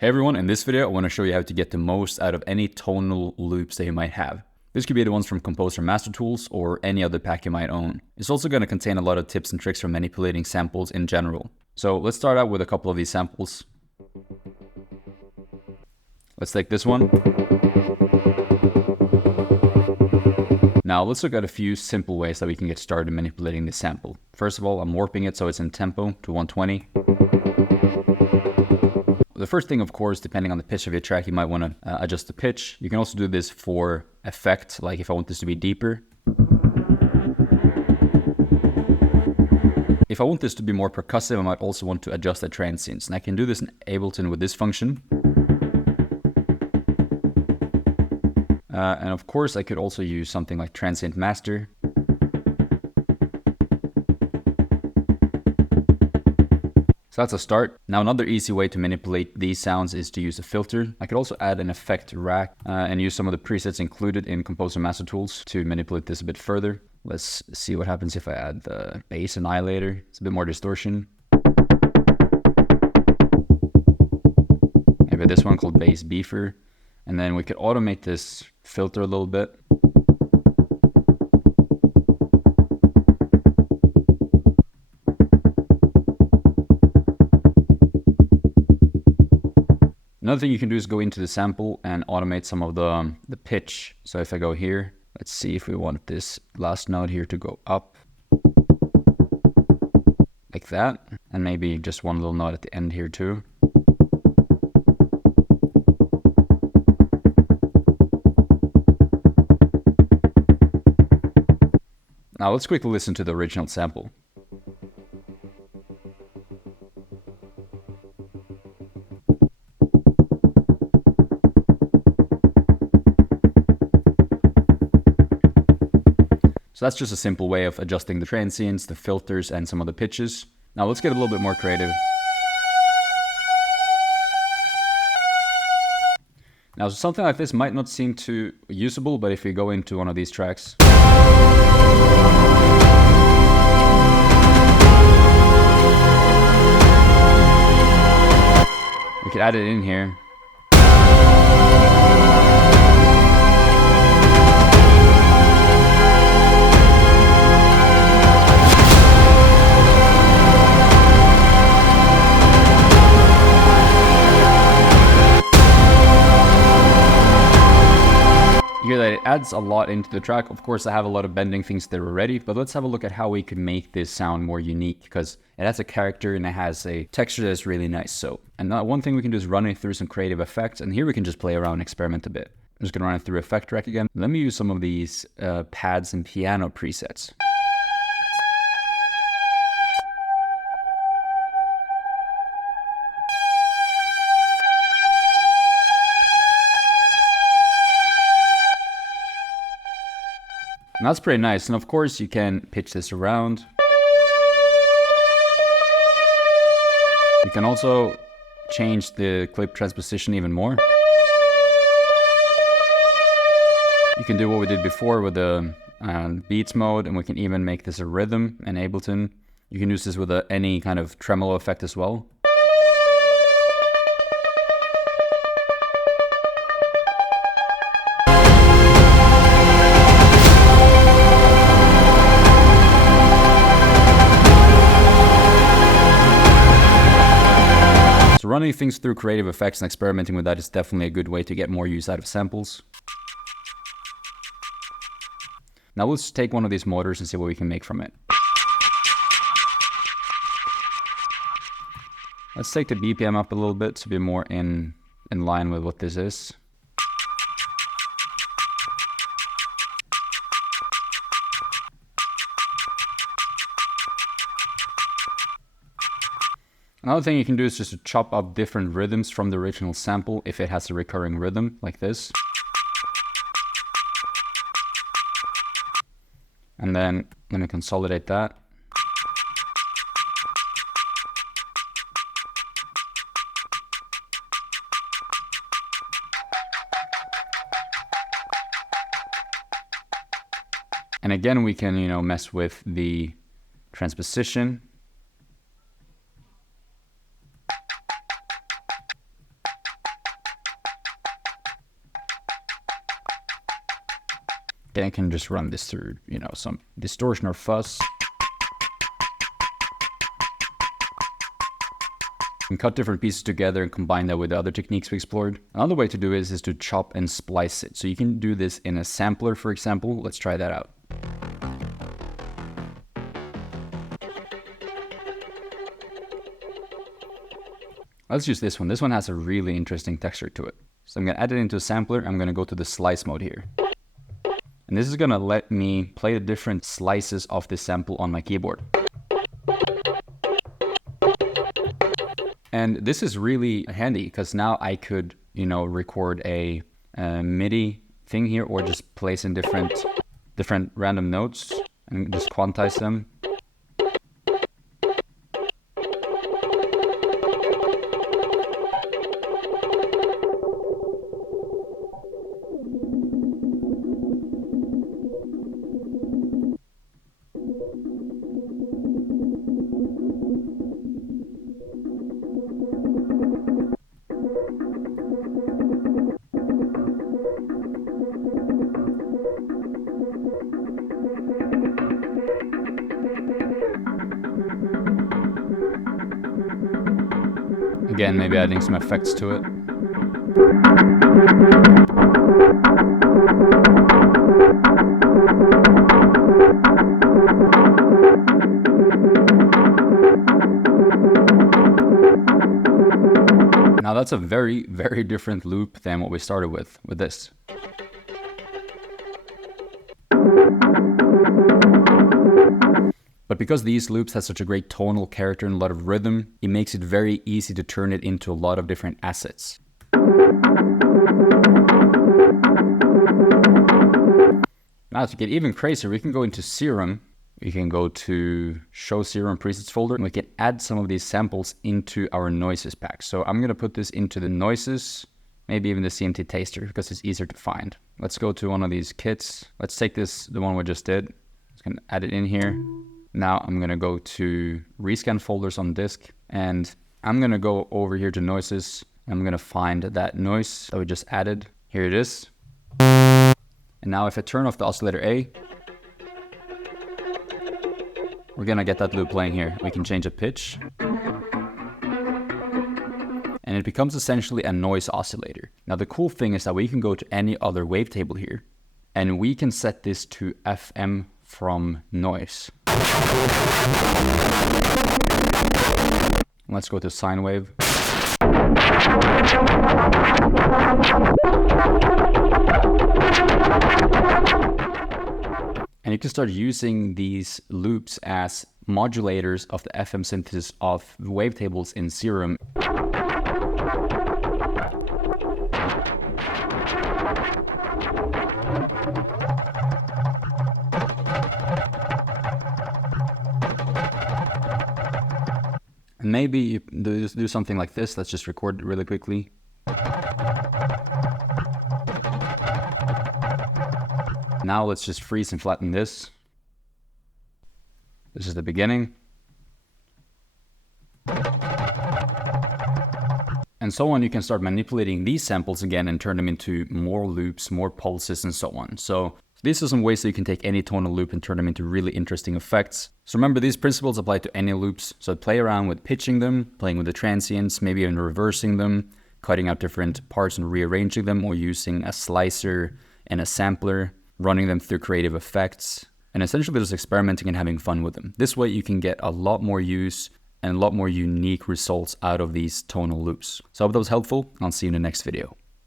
Hey everyone, in this video I want to show you how to get the most out of any tonal loops that you might have. This could be the ones from Composer Master Tools or any other pack you might own. It's also going to contain a lot of tips and tricks for manipulating samples in general. So let's start out with a couple of these samples. Let's take this one. Now let's look at a few simple ways that we can get started manipulating this sample. First of all, I'm warping it so it's in tempo to 120. The first thing, of course, depending on the pitch of your track, you might want to adjust the pitch. You can also do this for effect, like if I want this to be deeper. If I want this to be more percussive, I might also want to adjust the transients. And I can do this in Ableton with this function. And of course, I could also use something like Transient Master. So that's a start. Now another easy way to manipulate these sounds is to use a filter. I could also add an effect rack and use some of the presets included in Composer Master Tools to manipulate this a bit further. Let's see what happens if I add the bass annihilator. It's a bit more distortion. Maybe this one called bass beefer. And then we could automate this filter a little bit. Another thing you can do is go into the sample and automate some of the pitch. So if I go here, let's see if we want this last note here to go up. Like that. And maybe just one little note at the end here too. Now let's quickly listen to the original sample. So that's just a simple way of adjusting the transients, the filters, and some of the pitches. Now let's get a little bit more creative. Now something like this might not seem too usable, but if we go into one of these tracks, we could add it in here. You hear that it adds a lot into the track. Of course, I have a lot of bending things that are ready, but let's have a look at how we can make this sound more unique, because it has a character and it has a texture that's really nice. So, and now one thing we can do is run it through some creative effects, and here we can just play around and experiment a bit. I'm just gonna run it through Effect Rack again. Let me use some of these pads and piano presets. And that's pretty nice. And of course you can pitch this around. You can also change the clip transposition even more. You can do what we did before with the beats mode, and we can even make this a rhythm in Ableton. You can use this with any kind of tremolo effect as well. Running things through creative effects and experimenting with that is definitely a good way to get more use out of samples. Now let's take one of these motors and see what we can make from it. Let's take the BPM up a little bit to be more in line with what this is. Another thing you can do is just to chop up different rhythms from the original sample if it has a recurring rhythm, like this. And then I'm going to consolidate that. And again, we can, mess with the transposition. Okay, I can just run this through, you know, some distortion or fuzz. And cut different pieces together and combine that with the other techniques we explored. Another way to do it is to chop and splice it. So you can do this in a sampler, for example. Let's try that out. Let's use this one. This one has a really interesting texture to it. So I'm going to add it into a sampler. I'm going to go to the slice mode here. And this is going to let me play the different slices of this sample on my keyboard. And this is really handy because now I could, you know, record a MIDI thing here or just place in different random notes and just quantize them. Again, maybe adding some effects to it. Now that's a very, very different loop than what we started with this. But because these loops have such a great tonal character and a lot of rhythm, it makes it very easy to turn it into a lot of different assets. Now to get even crazier, we can go into Serum. We can go to Show Serum Presets folder, and we can add some of these samples into our noises pack. So I'm going to put this into the noises, maybe even the CMT taster, because it's easier to find. Let's go to one of these kits. Let's take this, the one we just did. Just going to add it in here. Now I'm going to go to rescan folders on disk, and I'm going to go over here to noises. I'm going to find that noise that we just added. Here it is. And now if I turn off the oscillator A, we're going to get that loop playing here. We can change the pitch. And it becomes essentially a noise oscillator. Now the cool thing is that we can go to any other wavetable here, and we can set this to FM from noise. Let's go to sine wave. And you can start using these loops as modulators of the FM synthesis of wavetables in Serum. And maybe you do something like this. Let's just record it really quickly. Now let's just freeze and flatten this. This is the beginning. And so on, you can start manipulating these samples again and turn them into more loops, more pulses, and so on. So these are some ways that you can take any tonal loop and turn them into really interesting effects. So remember, these principles apply to any loops. So play around with pitching them, playing with the transients, maybe even reversing them, cutting out different parts and rearranging them, or using a slicer and a sampler, running them through creative effects, and essentially just experimenting and having fun with them. This way you can get a lot more use and a lot more unique results out of these tonal loops. So I hope that was helpful. I'll see you in the next video.